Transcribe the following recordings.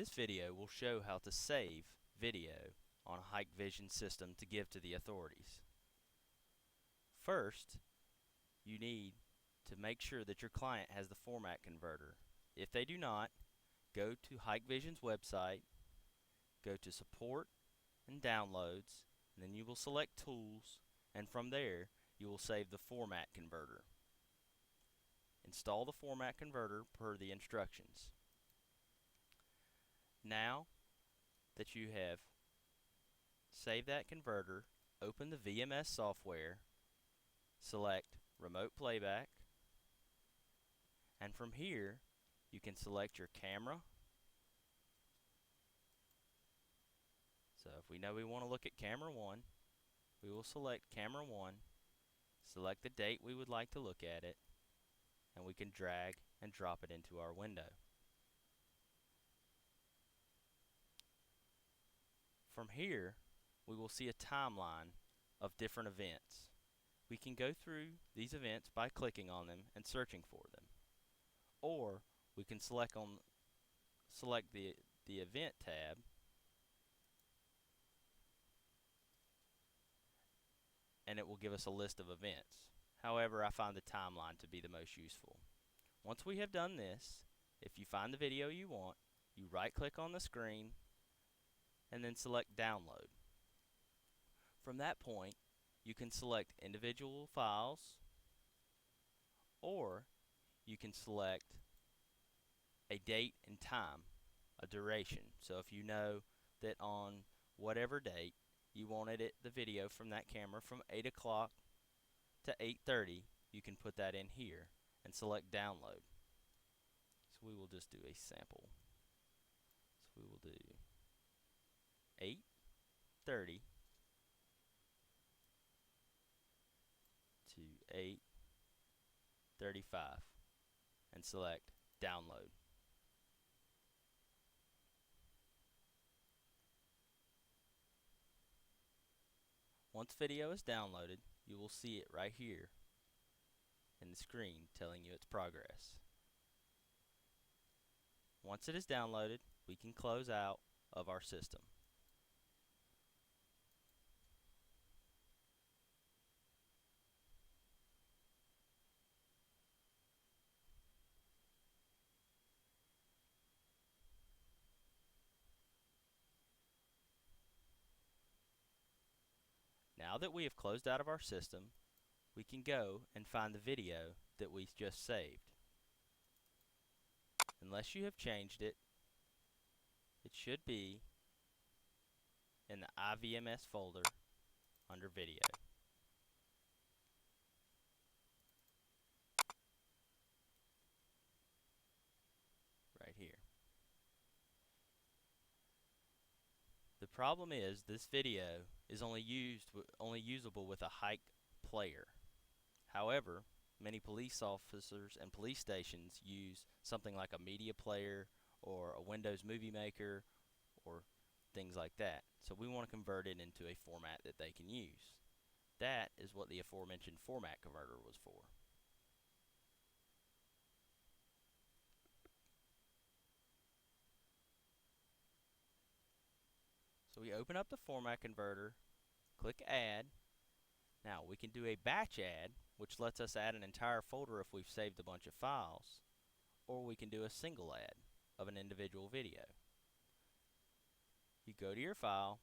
This video will show how to save video on a Hikvision system to give to the authorities. First, you need to make sure that your client has the format converter. If they do not, go to Hikvision's website, go to Support and Downloads, and then you will select Tools, and from there you will save the format converter. Install the format converter per the instructions. Now that you have saved that converter, open the VMS software, select Remote Playback, and from here you can select your camera. So if we know we want to look at camera 1, we will select camera 1, select the date we would like to look at it, and we can drag and drop it into our window. From here, we will see a timeline of different events. We can go through these events by clicking on them and searching for them. Or we can select the event tab and it will give us a list of events. However, I find the timeline to be the most useful. Once we have done this, if you find the video you want, you right click on the screen and then select download. From that point, you can select individual files, or you can select a date and time, a duration. So if you know that on whatever date you wanted the video from that camera from 8 o'clock to 8:30, you can put that in here and select download. So we will just do a sample. So we will do 8:30 to 8:35 and select download. Once video is downloaded, you will see it right here in the screen telling you its progress. Once it is downloaded, we can close out of our system. Now that we have closed out of our system, we can go and find the video that we just saved. Unless you have changed it, it should be in the IVMS folder under video. Right here. The problem is this video is only usable with a Hike player. However, many police officers and police stations use something like a media player or a Windows Movie Maker or things like that. So we want to convert it into a format that they can use. That is what the aforementioned format converter was for. So we open up the format converter, click add. Now we can do a batch add, which lets us add an entire folder if we've saved a bunch of files, or we can do a single add of an individual video. You go to your file,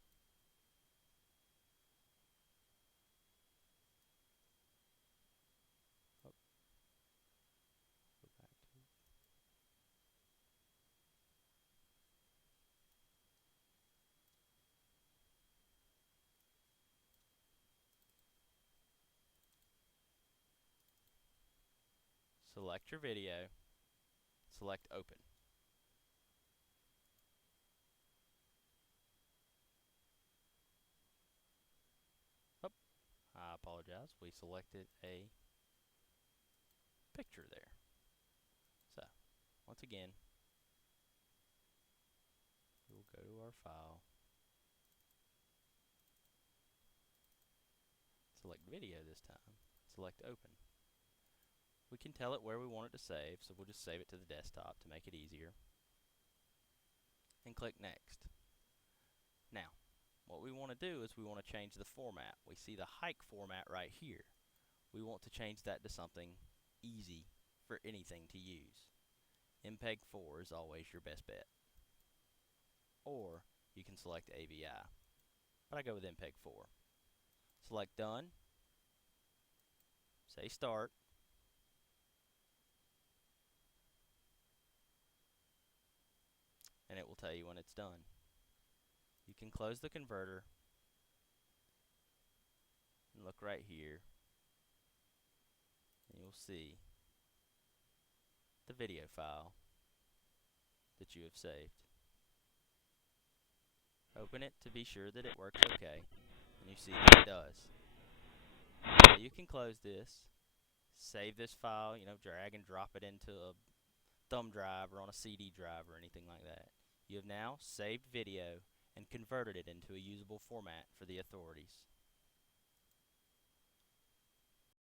select your video, select open. Oh, I apologize, we selected a picture there. So, once again, we'll go to our file, select video this time, select open. We can tell it where we want it to save, so we'll just save it to the desktop to make it easier. And click Next. Now, what we want to do is we want to change the format. We see the hike format right here. We want to change that to something easy for anything to use. MPEG 4 is always your best bet. Or you can select AVI, but I go with MPEG 4. Select Done, say Start, and it will tell you when it's done. You can close the converter and look right here, and you'll see the video file that you have saved. Open it to be sure that it works okay, and you see that it does. Now you can close this, save this file, drag and drop it into a thumb drive or on a CD drive or anything like that. You have now saved video and converted it into a usable format for the authorities.